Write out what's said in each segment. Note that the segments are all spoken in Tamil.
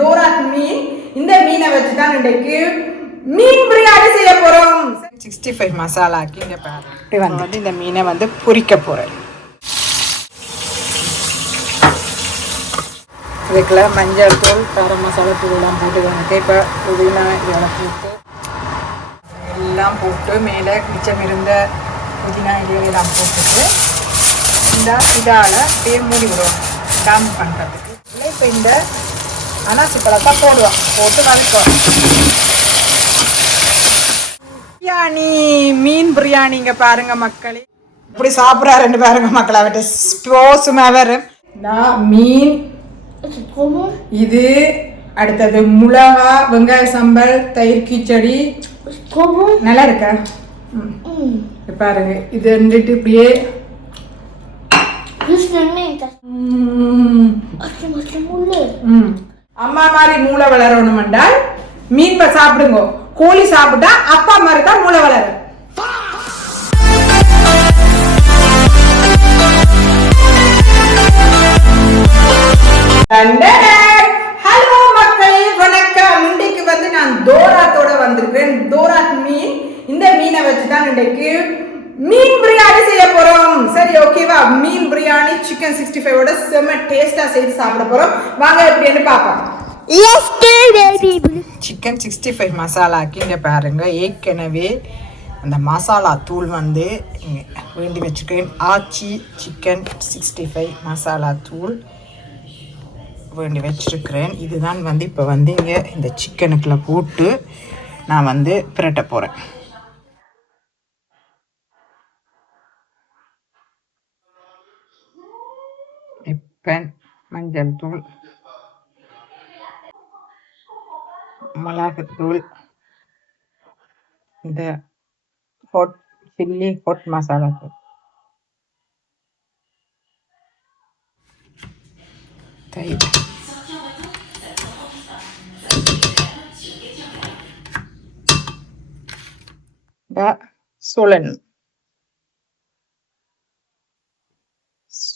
தோராத் மீன். இந்த மீனை வச்சு தான் இன்றைக்கு மீன் பிரியாணி செய்ய போறோம். 65 மசாலாக்கு இங்க பாருங்க வந்து இந்த மீனை வந்து பொரிக்க போறேன். இதுக்குள்ள மஞ்சள் தூள், கரம் மசாலா தூள் எல்லாம் போட்டு வந்துட்டு இப்போ புதினா இதெல்லாம் போட்டு எல்லாம் போட்டு மேலே மிச்சம் இருந்த புதினா இலையெல்லாம் போட்டுட்டு இந்த இதால் அப்படியே மூடி விடுவோம் டாம் பண்ணுறதுக்கு. இல்லை இப்போ இந்த அனாசி பழத்தை போடுவோம், போட்டு வதக்குவோம். பிரியாணி, மீன் பிரியாணி இங்கே பாருங்க மக்களே, இப்படி சாப்பிட்றாருன்னு பாருங்க மக்கள். அவர்கிட்ட ஸ்போஸுமே வரும். நான் மீன் இது, அடுத்தது மிளகா, வெங்காய சம்பல், தயிர் கிச்சடி. நல்லா இருக்கா? பாருங்க இது வந்துட்டு இப்படியே அம்மா மாதிரி மூளை வளரணும் என்றால் மீன் சாப்பிடுங்க. கோழி சாப்பிட்டா அப்பா மாதிரி தான் மூளை வளரும். ஹலோ மக்களே, வணக்கம். இன்றைக்கு வந்து நான் தோராத்தோட வந்திருக்கிறேன். தோராத் மீன். இந்த மீனை வச்சு தான் இன்றைக்கு மீன் பிரியாணி செய்ய போறோம். சரி, ஓகேவா? மீன் பிரியாணி சிக்கன் 65ஓட செம்ம டேஸ்டா செய்து சாப்பிட போறோம். வாங்க எப்படின்னு பார்ப்போம். சிக்கன் 65 மசாலாக்கு இங்க பாருங்க, ஏற்கனவே அந்த மசாலா தூள் வந்து வேண்டி வச்சுக்கிறேன். ஆச்சி சிக்கன் 65 மசாலா தூள் வேண்டி வச்சிருக்கிறேன். இதுதான் வந்து இப்போ வந்து இங்கே இந்த சிக்கனுக்குள்ள போட்டு நான் வந்து பிரட்ட போகிறேன். இப்போ மஞ்சள் தூள், மிளகுத்தூள், இந்த ஹாட் சில்லி ஹாட் மசாலா தூள், தயிர்,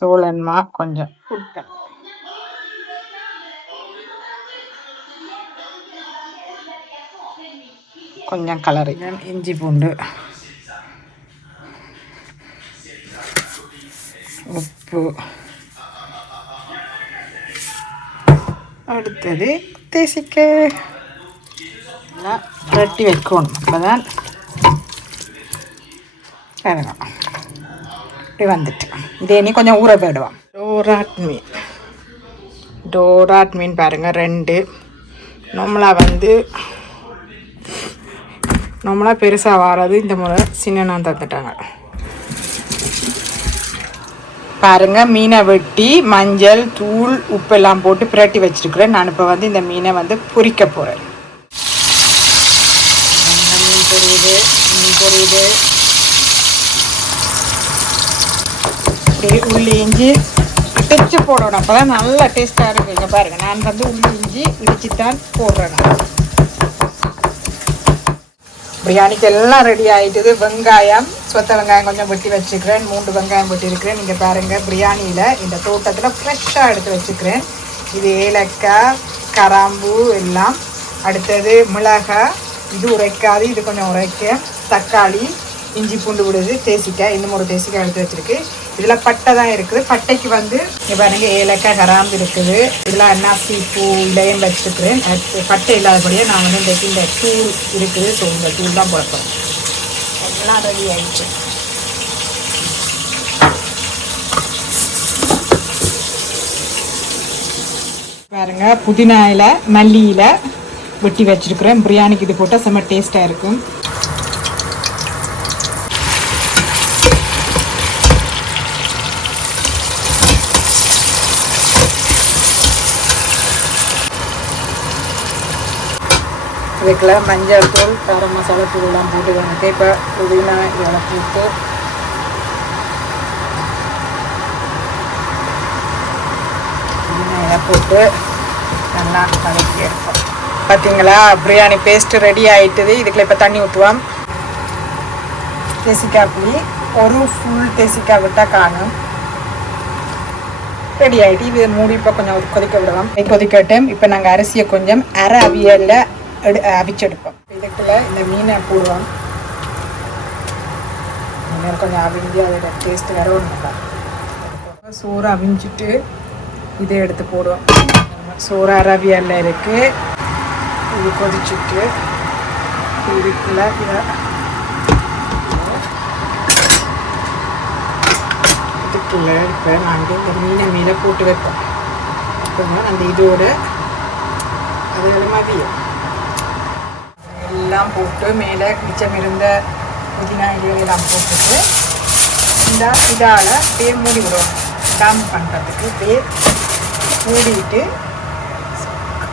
சோழன்மா கொஞ்சம் கொஞ்சம் கலரி, இஞ்சி பூண்டு, உப்பு, அடுத்தது தேசிக்காய் எல்லாம் புரட்டி வைக்கணும். அப்போதான் இப்படி வந்துட்டு இதே நீ கொஞ்சம் ஊற போயிடுவான். டோராட் மீன் பாருங்கள் 2. நம்மளாக பெருசாக வராது, இந்த முறை சின்ன தந்துட்டாங்க பாருங்க. மீனை வெட்டி மஞ்சள் தூள் உப்பெல்லாம் போட்டு பிரட்டி வச்சிருக்கிறேன். நான் இப்போ வந்து இந்த மீனை வந்து பொரிக்க போகிறேன். மீன் பொரியுது அப்படியே உள்ளி இஞ்சி இடிச்சு போடணும், அப்போ தான் நல்லா டேஸ்ட்டாக இருக்குங்க. பாருங்கள், நான் வந்து உள்ளி இஞ்சி இடிச்சு தான் போடுறேன். பிரியாணிக்கு எல்லாம் ரெடி ஆகிட்டுது. வெங்காயம், சொத்த வெங்காயம் கொஞ்சம் வெட்டி வச்சுக்கிறேன். 3 வெங்காயம் வெட்டியிருக்கிறேன். நீங்கள் பாருங்கள், பிரியாணியில் இந்த தோட்டத்தில் ஃப்ரெஷ்ஷாக எடுத்து வச்சுக்கிறேன். இது ஏலக்காய், கிராம்பு எல்லாம். அடுத்தது மிளகாய், இது உரைக்காது, இது கொஞ்சம் உரைக்க. தக்காளி, இஞ்சி பூண்டு விடுது, தேசிக்காய், இன்னும் ஒரு தேசிக்காய் எடுத்து வச்சுருக்கு. இதில் பட்டை தான் இருக்குது. பட்டைக்கு வந்து பாருங்க ஏலக்காய், கிராம்பு இருக்குது. இதில் அன்னாசி பூ இலையும் வச்சுருக்கிறேன். பட்டை இல்லாதபடியே நான் வந்து இந்த தூள் இருக்குது. ஸோ இந்த தூள் தான் போடுறேன். எல்லாம் ரெடி ஆயிடுச்சு. பாருங்க, புதினா இலை, மல்லி இலை வெட்டி வச்சுருக்கிறேன். பிரியாணிக்கு இது போட்டால் செம்ம டேஸ்ட்டாக இருக்கும். இதுக்குள்ள மஞ்சள் தூள், கரம் மசாலா தூள் எல்லாம் போட்டு வந்துட்டு இப்போ புதினா இதெல்லாம் போட்டு புதினா போட்டு நல்லா கலக்கி எடுப்போம். பார்த்தீங்களா, பிரியாணி பேஸ்ட்டு ரெடி ஆகிட்டுது. இதுக்குள்ள இப்போ தண்ணி ஊற்றுவோம். தேசிக்காய் புளி, ஒரு ஃபுல் தேசிக்காய் விட்டால் காணும். ரெடி ஆகிட்டு இது மூடி இப்போ கொஞ்சம் கொதிக்க விடலாம். கொதிக்கட்டும். இப்போ நாங்கள் அரிசியை கொஞ்சம் அரை அவியலில் அவிச்செடுப்போம். இதுக்குள்ளே இந்த மீனை போடுவோம். மீன் கொஞ்சம் அவிஞ்சு அதோட டேஸ்ட்டு வேற ஒன்று. சோறு அவிஞ்சிட்டு இதை எடுத்து போடுவோம். சோறு அரை அவியலில் இருக்குது. இது கொதிச்சுட்டு இதுக்குள்ளே இதுக்குள்ளே இப்போ நாங்கள் இந்த மீனை மேலே போட்டு வைப்போம். இப்போ அந்த இதோட அதெல்லாம் மதியம் எல்லாம் போட்டு மேலே மிச்சம் இருந்த புதினா இலையெல்லாம் போட்டுட்டு இந்த இதால் அப்படியே மூடி விடுவோம். டம் பண்ணுறதுக்கு அப்படியே மூடிட்டு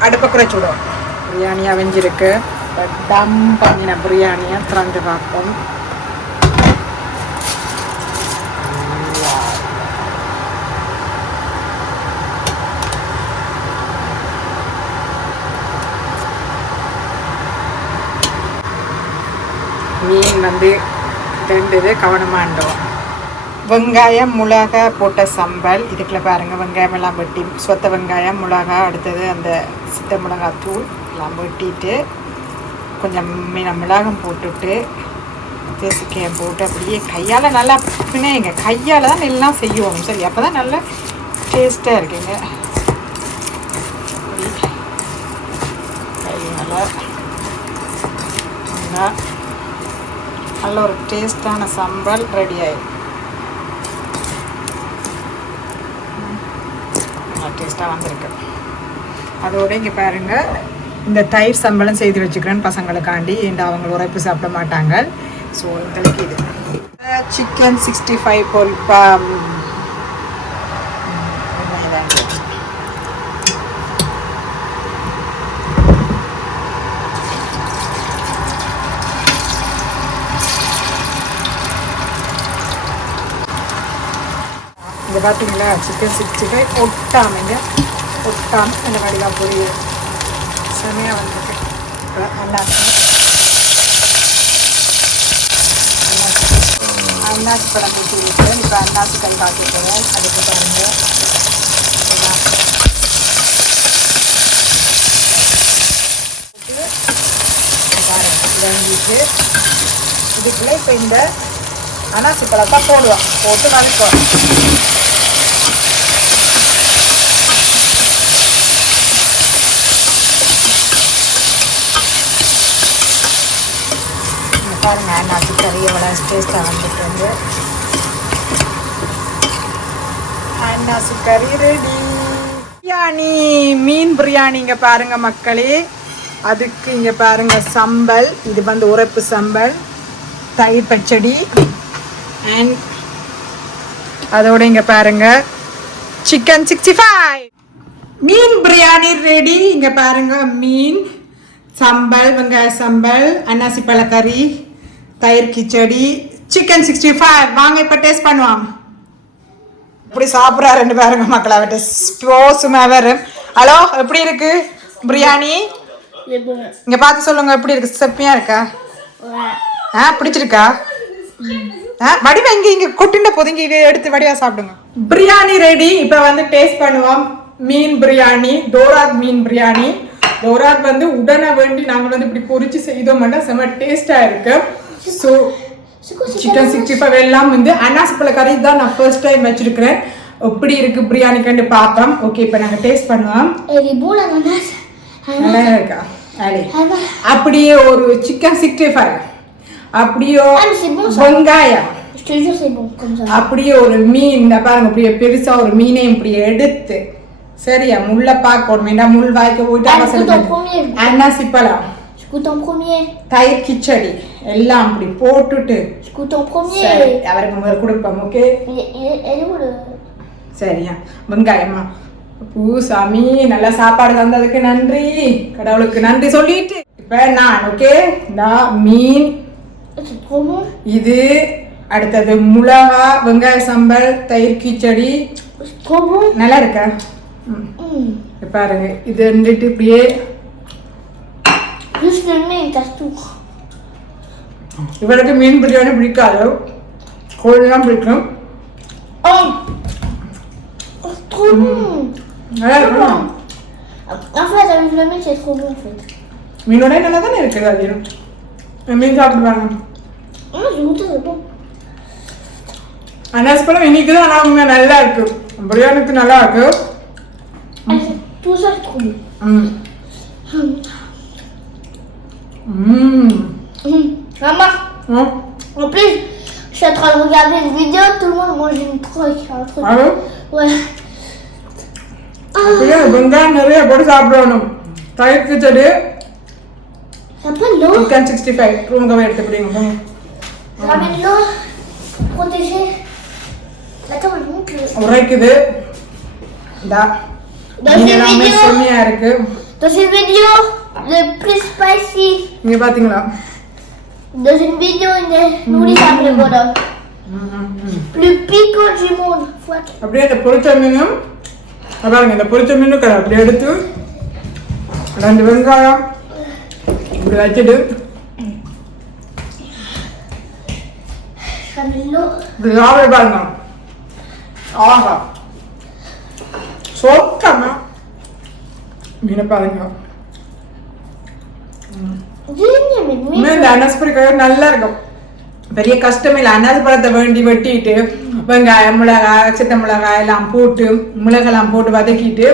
அடுப்பை குறைச்சி விடுவோம். பிரியாணி அவிஞ்சிருக்கு. டம் பண்ணின பிரியாணியை திறந்து பார்ப்போம். மீன் வந்து ரெண்டு கவனமாண்டோம். வெங்காயம் மிளகா போட்ட சம்பல். இதுக்குள்ள பாருங்கள் வெங்காயம் எல்லாம் வெட்டி சொத்த வெங்காயம் மிளகா அடுத்தது அந்த சித்த மிளகாய் தூள் எல்லாம் வெட்டிட்டு கொஞ்சம் மிளகம் போட்டுட்டு தேசிக்காயம் போட்டு அப்படியே கையால் நல்லா பிணையுங்க. கையால் தான் எல்லாம் செய்வோம். சரி, அப்போ தான் நல்லா டேஸ்ட்டாக இருக்குங்க. கையால் நல்லா நல்ல ஒரு டேஸ்டான சம்பல் ரெடி ஆகிடும். நல்லா டேஸ்ட்டாக வந்திருக்கு. அதோடு இங்கே பாருங்கள் இந்த தயிர் சம்பளம் செய்து வச்சுக்கிறேன் பசங்களுக்காண்டி. இந்த அவங்க உரைப்பு சாப்பிட மாட்டாங்க. ஸோ எங்களுக்கு இது சிக்கன் 65 பொல்பா இங்கே பார்த்தீங்களா சிக்கன் 65 ஒட்டாமைங்க ஒட்டாமல் இந்த வடிவா பொரிய செமையாக வந்துருக்கு. அன்னாசி பழம் போட்டு இருக்கிறேன். இப்போ அன்னாசி கை பார்த்துருக்கேன். அதுக்கு பாருங்க வாங்கிட்டு இதுக்குள்ளே இப்போ இந்த அன்னாசி பழத்தை போடுவோம். போட்டு வதக்குவோம். பாருங்க அன்னாசி கறி எவ்வளோ டேஸ்ட்டாக வந்துட்டு வந்து அன்னாசி கறி ரெடி. பிரியாணி மீன் பிரியாணி இங்கே பாருங்கள் மக்களே. அதுக்கு இங்கே பாருங்கள் சம்பல். இது வந்து உரைப்பு சம்பல், தயிர் பச்சடி அண்ட் அதோட இங்கே பாருங்கள் சிக்கன் 65 மீன் பிரியாணி ரெடி. இங்கே பாருங்கள் மீன் சம்பல், வெங்காய சம்பல், அன்னாசி பழக்கறி, தயிர் கிச்சடி, சிக்கன் 65. வாங்க இப்போ டேஸ்ட் பண்ணுவோம். இப்படி சாப்பிட்றா ரெண்டு பேருங்க மக்கள். அவர்கிட்ட ஸ்போசுமா வேறு. ஹலோ, எப்படி இருக்கு பிரியாணி? இங்கே பார்த்து சொல்லுங்க எப்படி இருக்கு? செப்பியா இருக்கா? பிடிச்சிருக்கா? வடிவா இங்கே கொட்டின போதுங்க இதை எடுத்து வடிவா சாப்பிடுங்க. பிரியாணி ரெடி. இப்போ வந்து டேஸ்ட் பண்ணுவோம். மீன் பிரியாணி, டோராக் மீன் பிரியாணி. டோராக் வந்து உடனே வேண்டி நாங்கள் வந்து இப்படி பொரிச்சு செய்தோம்னா செம்ம டேஸ்டாக இருக்கு. ஸோ சிக்கன் 65 எல்லாம் வந்து அன்னாசி பழ கறி தான் நான் ஃபர்ஸ்ட் டைம் வச்சிருக்கிறேன். எப்படி இருக்கு பிரியாணி கண்டு பார்த்தோம். ஓகே, இப்போ நாங்கள் டேஸ்ட் பண்ணுவோம். நல்லா இருக்கா? அப்படியே ஒரு சிக்கன் 65, அப்படியே வெங்காயம், அப்படியே ஒரு மீன் பாருங்க. அப்படியே பெருசா ஒரு மீனை இப்படி எடுத்து சரியா முள்ள பார்க்கணும். வேண்டாம் முள் வாய்க்க போயிட்டு அன்னாசி பழம், தயிர் கிச்சடி எல்லாம் அப்படி போட்டுட்டு அவருக்கு முதல் கொடுப்போம். ஓகே சரியா? வெங்காயமா பூசாமி நல்லா சாப்பாடு தந்ததுக்கு நன்றி, கடவுளுக்கு நன்றி சொல்லிட்டு இப்ப நான் ஓகே நான் மீன் இது அடுத்தது மிளகா, வெங்காய சம்பல், தயிர் கிச்சடி நல்லா இருக்கா? பாருங்க இது வந்துட்டு இப்படியே இவருக்கு மீன் பிரியாணி பிடிக்காது, கோழி தான் பிடிக்கும். trop bon. நல்லா இருக்குமா? En fait, avec le mien, c'est trop bon en fait. மீனோட நல்லா தானே இருக்குது அது. மீன் சாப்பிடுவாங்க. J'ai goûté, c'est bon. Anas பழம் இன்னைக்கு தான் ஆனால் நல்லா இருக்கு. பிரியாணிக்கு நல்லா இருக்கு. Tout ça, c'est trop bon. Maman, en plus, je suis en train de regarder une vidéo, tout le monde mange une truc. Un truc. Ah ouais? Ouais. அப்படியே வெங்காயம் நிறைய போட்டு சாப்பிடணும். தயிர் khichdi Y'a pas de l'eau. Chicken 65 ரூமுக்கு எடுத்து குடிங்க. Ramène l'eau. Protégé. Attends, je montre. உரைக்குது. இந்தா. எல்லாமே செம்மையா இருக்கு. Dans une vidéo, le plus spicy. இங்க பாத்தீங்களா? Dans une vidéo, nous les appelons bonhomme. Plus piquant du monde. அப்படியே இந்த பொரிச்ச மீனும் பாருங்க, இந்த பொரிச்ச மீனும் அப்படியே எடுத்து 2 வெங்காயம் இப்படி வச்சுட்டு இப்படி சாப்பிட பாருங்க. ஆஹா சொக்கமா மீனை பாருங்க. இந்த அனஸ்பரிக்காய் நல்லா இருக்கும். பெரிய கஷ்டமே இல்லை. அன்னாசி பழத்தை வேண்டி வெட்டிட்டு வெங்காயம் மிளகாய் சித்த மிளகாய் எல்லாம் போட்டு மிளகெல்லாம் போட்டு வதக்கிட்டு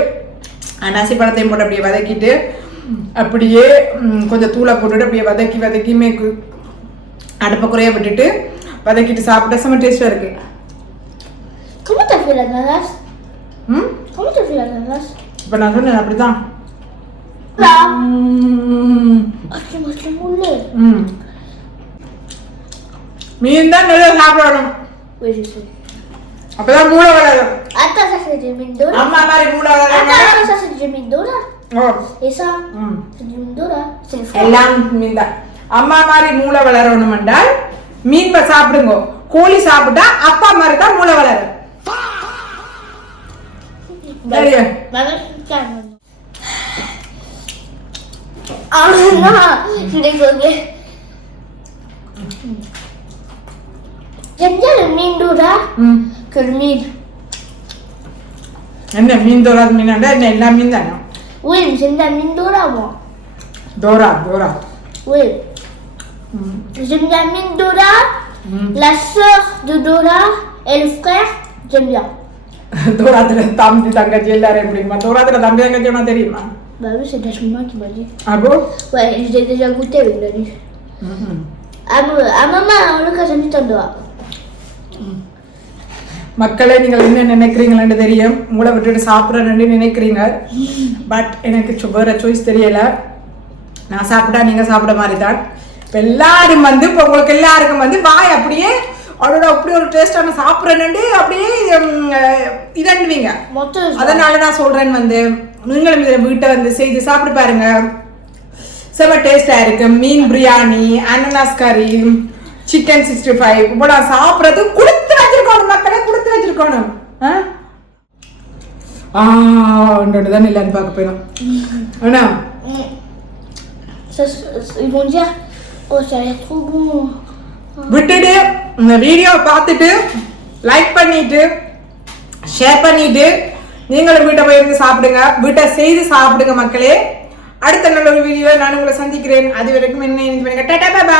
அன்னாசி பழத்தையும் போட்டு அப்படியே வதக்கிட்டு அப்படியே கொஞ்சம் தூளை போட்டுட்டு அப்படியே வதக்கி வதக்கியுமே அடுப்பை குறைய விட்டுட்டு வதக்கிட்டு சாப்பிட்டா செம்ம டேஸ்டாக இருக்கு. Comment t'as fait l'ananas? Comment t'as fait l'ananas? இப்போ நான் சொன்னேன் அப்படிதான். மீன் தான் நல்லா சாப்பிடணும். அப்பதான் மூளை வளரும். Attends, ça c'est du mine d'eau là. அம்மா மாதிரி மூளை வளரும். Attends, ça c'est du mine d'eau là. Et ça, c'est du mine d'eau là. C'est le frère. எல்லாம் மீன் தான். அம்மா மாதிரி மூளை வளரணும் என்றால் மீன் சாப்பிடுங்க. கோழி சாப்பிட்டா அப்பா மாதிரி தான் மூளை வளரும். சரியா? Ah non, je l'ai gogué. J'aime bien le mine d'eau là que le mine. என்ன மீன் தோரா மீனாண்டா என்ன எல்லா மீன் தானே? Oui, mais j'aime bien mine d'eau là moi. Dora. Oui. J'aime bien mine d'eau là. La sœur de Dora et le frère, j'aime bien. தோராத்துல தம்பி தங்கச்சி எல்லாரையும் பிடிக்குமா? தோராத்துல தம்பி தங்கச்சி ஒன்றா தெரியுமா? Bah oui, c'est Dashmima qui m'a dit. Ah bon? Ouais, je l'ai déjà goûté avec la nuit. À maman, en l'occasion du temps Dora. மக்களே, நீங்கள் என்ன நினைக்கிறீங்கன்னு தெரியும். உங்களை விட்டுட்டு சாப்பிட்றேன்னு நினைக்கிறீங்க. பட் எனக்கு வேற சாய்ஸ் தெரியல. நான் சாப்பிட்டா நீங்க சாப்பிட மாதிரி தான். இப்போ எல்லாரும் இப்போ உங்களுக்கு எல்லாருக்கும் வாய் அப்படியே அதோட அப்படி ஒரு டேஸ்டான சாப்பிட்றேன்னு அப்படியே இதண்டுவீங்க. அதனால நான் சொல்றேன் நீங்களும் இதில் வீட்டை செய்து சாப்பிட்டு பாருங்க. செம்ம டேஸ்டா இருக்கு. மீன் பிரியாணி, அனனாஸ் கறி, சிக்கன் 65 இப்போ நான் சாப்பிட்றது கொடுத்து வச்சிருக்கணும். மக்களே கொடுத்து வச்சிருக்கணும். தான் இல்லைன்னு பார்க்க போயிடும். ஆனா ils vont dire oh ça a l'air trop bon. விட்டுட்டு இந்த வீடியோ பார்த்துட்டு லைக் பண்ணிட்டு ஷேர் பண்ணிட்டு நீங்களும் வீட்டை போய் இருந்து சாப்பிடுங்க. வீட்டை செய்து சாப்பிடுங்க மக்களே. அடுத்த நல்ல ஒரு வீடியோவை நான் உங்களை சந்திக்கிறேன். அது வரைக்கும் என்ன டாடா பை பை.